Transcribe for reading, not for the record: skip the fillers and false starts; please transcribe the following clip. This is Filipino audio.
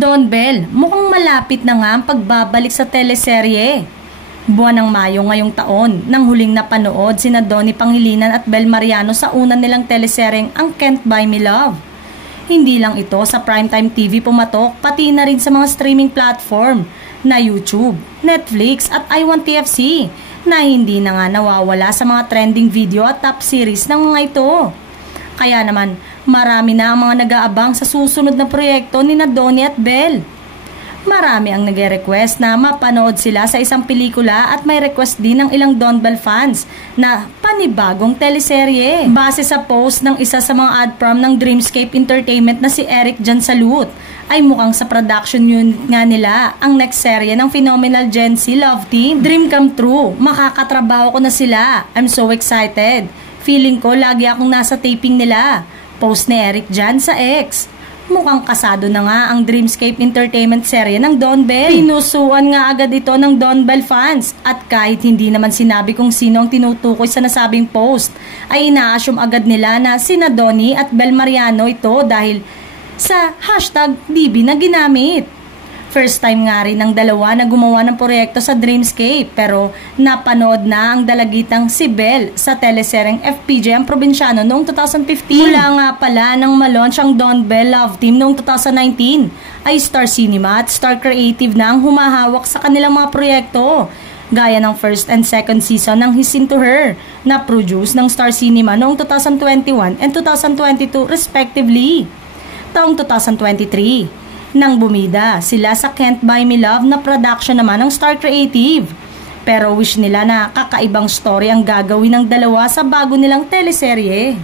Don Bell, mukhang malapit na nga ang pagbabalik sa teleserye. Buwan ng Mayo ngayong taon, nang huling napanood sina Donnie Pangilinan at Bel Mariano sa una nilang teleseryeng Ang Can't Buy Me Love. Hindi lang ito sa Primetime TV pumatok, pati na rin sa mga streaming platform na YouTube, Netflix at iWantTFC na hindi na nga nawawala sa mga trending video at top series ng mga ito. Kaya naman, marami na ang mga nag-aabang sa susunod na proyekto ni na Donnie at Bel. Marami ang nag-request na mapanood sila sa isang pelikula at may request din ng ilang Don Bell fans na panibagong teleserye. Base sa post ng isa sa mga ad prom ng Dreamscape Entertainment na si Eric Jan Salud, ay mukhang sa production unit nga nila ang next serye ng phenomenal Gen Z love team. Dream come true, makakatrabaho ko na sila. I'm so excited. Feeling ko lagi akong nasa taping nila. Post ni Eric Jan sa X. Mukhang kasado na nga ang Dreamscape Entertainment serye ng Don Bell. Pinusuan nga agad ito ng Don Bell fans at kahit hindi naman sinabi kung sino ang tinutukoy sa nasabing post, ay ina-assume agad nila na sina Donnie at Bel Mariano ito dahil sa #DB na ginamit. First time nga rin ng dalawa na gumawa ng proyekto sa Dreamscape pero napanood na ang dalagitang si Bel sa teleseryeng FPJ ang Probinsyano noong 2015. Mula nga pala nang malaunch ang Don Bell Love Team noong 2019 ay Star Cinema at Star Creative na ang humahawak sa kanilang mga proyekto. Gaya ng first and second season ng He's Into Her na produce ng Star Cinema noong 2021 and 2022 respectively. Taong 2023 nang bumida sila sa Can't Buy Me Love na production naman ng Star Creative. Pero wish nila na kakaibang story ang gagawin ng dalawa sa bago nilang teleserye.